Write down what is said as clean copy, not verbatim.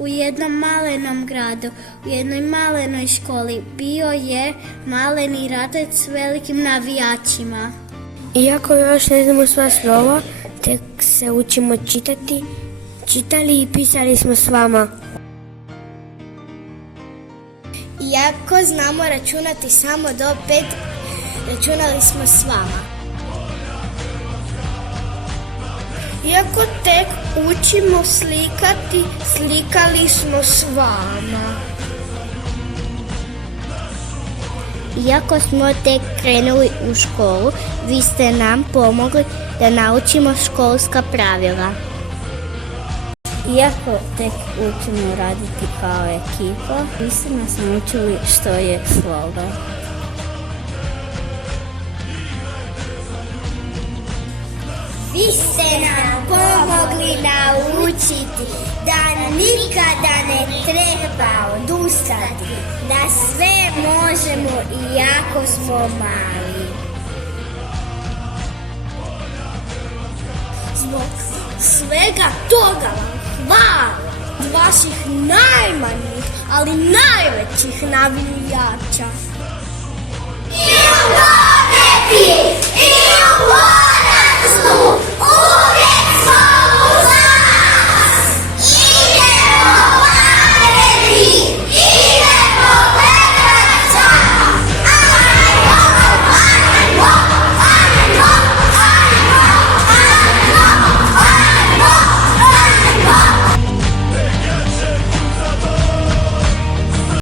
U jednom malenom gradu, u jednoj malenoj školi bio je maleni Radec s velikim navijačima. Iako još ne znamo sva slova, tek se učimo čitati, čitali i pisali smo s vama. Iako znamo računati samo do 5, računali smo s vama. Iako tek učimo slikati, slikali smo s vama. Iako smo tek krenuli u školu, vi ste nam pomogli da naučimo školska pravila. Iako tek učimo raditi kao ekipa, vi ste nas naučili što je sloga. Vi ste nam pomogli naučiti da nikada ne treba odustati, da sve možemo iako smo mali. Zbog svega toga vam hvala od vaših najmanjih, ali najvećih navijača. I